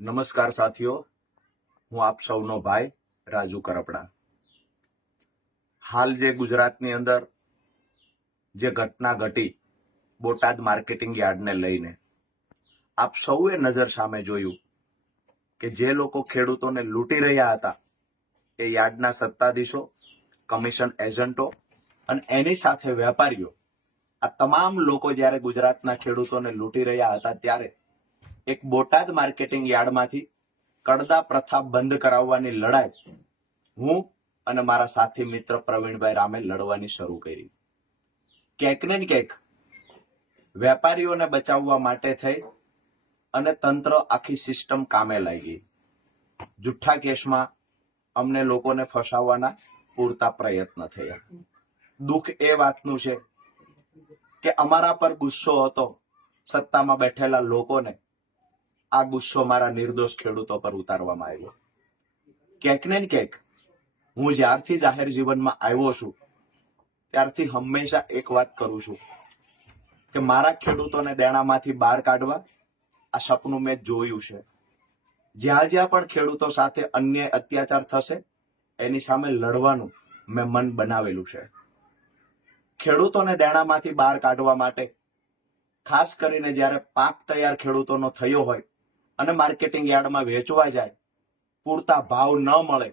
નમસ્કાર સાથીઓ, હું આપ સૌનો ભાઈ રાજુ કરપડા। હાલ જે ગુજરાતની અંદર જે ઘટના ઘટી બોટાદ માર્કેટિંગ યાર્ડને લઈને આપ સૌએ નજર સામે જોયું કે જે લોકો ખેડૂતોને લૂંટી રહ્યા હતા એ યાર્ડના સત્તાધીશો, કમિશન એજન્ટો અને એની સાથે વેપારીઓ, આ તમામ લોકો જ્યારે ગુજરાતના ખેડૂતોને લૂંટી રહ્યા હતા ત્યારે એક બોટાદ માર્કેટિંગ યાર્ડમાંથી કડદા પ્રથા બંધ કરાવવાની લડાઈ હું અને મારા સાથી મિત્ર પ્રવીણભાઈ રામે લડવાની શરૂ કરી। ક્યાંક ને ક્યાંક વેપારીઓને બચાવવા માટે થઈ અને તંત્ર આખી સિસ્ટમ કામે લાગી। જુઠ્ઠા કેસમાં અમને લોકોને ફસાવવાના પૂરતા પ્રયત્ન થયા। દુઃખ એ વાતનું છે કે અમારા પર ગુસ્સો હતો સત્તામાં બેઠેલા લોકોને, આ ગુસ્સો મારા નિર્દોષ ખેડૂતો પર ઉતારવામાં આવ્યો। ક્યાંક ને ક્યાંક હું જ્યારથી જાહેર જીવનમાં આવ્યો છું ત્યારથી હંમેશા એક વાત કરું છું કે મારા ખેડૂતોને દેણામાંથી બહાર કાઢવા આ સપનું મેં જોયું છે। જ્યાં જ્યાં પણ ખેડૂતો સાથે અન્યાય અત્યાચાર થશે એની સામે લડવાનું મેં મન બનાવેલું છે। ખેડૂતોને દેણામાંથી બહાર કાઢવા માટે ખાસ કરીને જ્યારે પાક તૈયાર ખેડૂતોનો થયો હોય અને માર્કેટિંગ યાર્ડમાં વેચવા જાય, પૂરતા ભાવ ન મળે,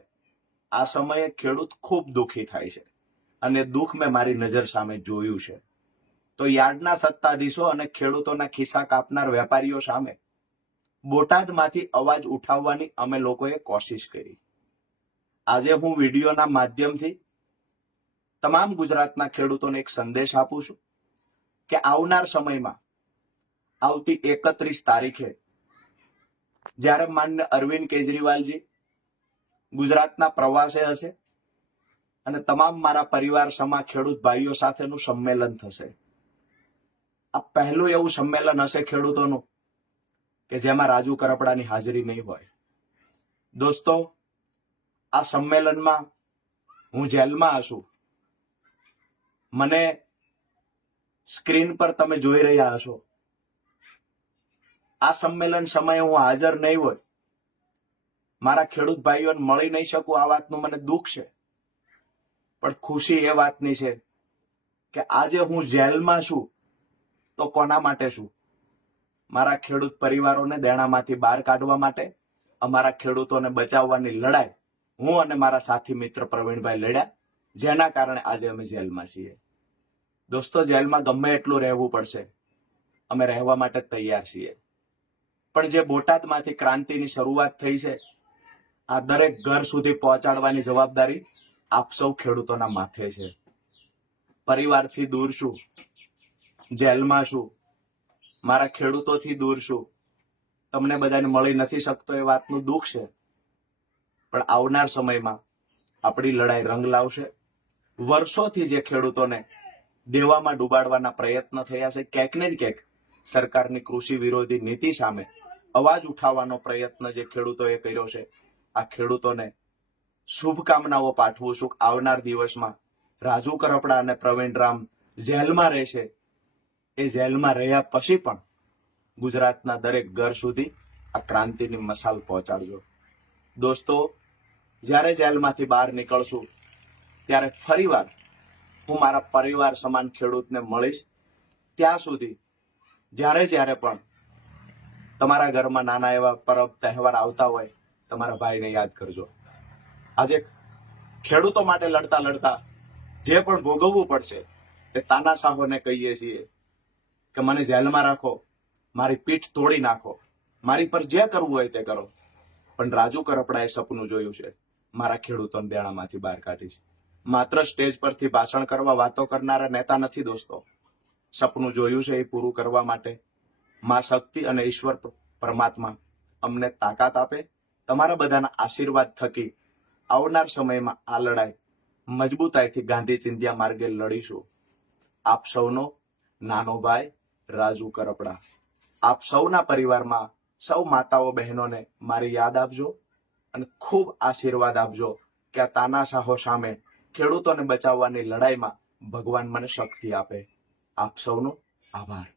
આ સમયે ખેડૂત ખૂબ દુઃખી થાય છે અને દુઃખ મેં મારી નજર સામે જોયું છે। તો યાર્ડના સત્તાધીશો અને ખેડૂતોના ખિસ્સા કાપનાર વેપારીઓ સામે બોટાદમાંથી અવાજ ઉઠાવવાની અમે લોકોએ કોશિશ કરી। આજે હું વિડીયોના માધ્યમથી તમામ ગુજરાતના ખેડૂતોને એક સંદેશ આપું છું કે આવનાર સમયમાં આવતી 31 તારીખે જ્યારે માન્ય અરવિંદ કેજરીવાલજી ગુજરાતના પ્રવાસે હશે અને તમામ મારા પરિવાર સમા ખેડૂત ભાઈઓ સાથેનું સંમેલન થશે। આ પહેલું એવું સંમેલન હશે ખેડૂતોનું કે જેમાં રાજુ કરપડાની હાજરી નહીં હોય। દોસ્તો, આ સંમેલનમાં હું જેલમાં હશું, મને સ્ક્રીન પર તમે જોઈ રહ્યા હશો। આ સંમેલન સમયે હું હાજર નહીં હોય, મારા ખેડૂત ભાઈઓને મળી નહીં શકું, આ વાતનું મને દુઃખ છે। પણ ખુશી એ વાતની છે કે આજે હું જેલમાં છું તો કોના માટે છું? મારા ખેડૂત પરિવારોને દેણામાંથી બહાર કાઢવા માટે, અમારા ખેડૂતોને બચાવવાની લડાઈ હું અને મારા સાથી મિત્ર પ્રવીણભાઈ લડ્યા, જેના કારણે આજે અમે જેલમાં છીએ। દોસ્તો, જેલમાં ગમે એટલું રહેવું પડશે, અમે રહેવા માટે તૈયાર છીએ। પણ જે બોટાદમાંથી ક્રાંતિની શરૂઆત થઈ છે, આ દરેક ઘર સુધી પહોંચાડવાની જવાબદારી આપ સૌ ખેડૂતોના માથે છે। પરિવારથી દૂર છું, જેલમાં છું, મારા ખેડૂતોથી દૂર છું, તમને બધાને મળી નથી શકતો એ વાતનું દુઃખ છે। પણ આવનાર સમયમાં આપણી લડાઈ રંગ લાવશે। વર્ષોથી જે ખેડૂતોને દેવામાં ડૂબાડવાના પ્રયત્ન થયા છે, ક્યાંક ને ક્યાંક સરકારની કૃષિ વિરોધી નીતિ સામે અવાજ ઉઠાવવાનો પ્રયત્ન જે ખેડૂતોએ કર્યો છે, આ ખેડૂતોને શુભકામનાઓ પાઠવું છું। આવનાર દિવસમાં રાજુ કરપડા અને પ્રવીણ રામ જેલમાં રહેશે, એ જેલમાં રહ્યા પછી પણ ગુજરાતના દરેક ઘર સુધી આ ક્રાંતિની મશાલ પહોંચાડજો। દોસ્તો, જ્યારે જેલમાંથી બહાર નીકળશું ત્યારે ફરીવાર હું મારા પરિવાર સમાન ખેડૂતને મળીશ। ત્યાં સુધી જ્યારે પણ તમારા ઘરમાં નાના એવા પરબ તહેવાર આવતા હોય, તમારા ભાઈને યાદ કરજો। આજે ખેડૂતો માટે લડતા લડતા જે પણ ભોગવવું પડશે તે તાનાશાહોને કહીએ છીએ કે મને જેલમાં રાખો, મારી પીઠ તોડી નાખો, મારી પર જે કરવું હોય તે કરો, પણ રાજુ કરપડાએ સપનું જોયું છે, મારા ખેડૂતોને દેણામાંથી બહાર કાઢીશ। માત્ર સ્ટેજ પરથી ભાષણ કરવા, વાતો કરનારા નેતા નથી દોસ્તો। સપનું જોયું છે એ પૂરું કરવા માટે માં શક્તિ અને ઈશ્વર પરમાત્મા અમને તાકાત આપે। તમારા બધાના આશીર્વાદ થકી આવનાર સમયમાં આ લડાઈ મજબૂતાઈથી ગાંધી ચિંધ્યા માર્ગે લડીશું। આપ સૌનો નાનો ભાઈ રાજુ કરપડા। આપ સૌના પરિવારમાં સૌ માતાઓ બહેનોને મારી યાદ આપજો અને ખૂબ આશીર્વાદ આપજો કે આ તાનાશાહો સામે ખેડૂતોને બચાવવાની લડાઈમાં ભગવાન મને શક્તિ આપે। આપ સૌનો આભાર।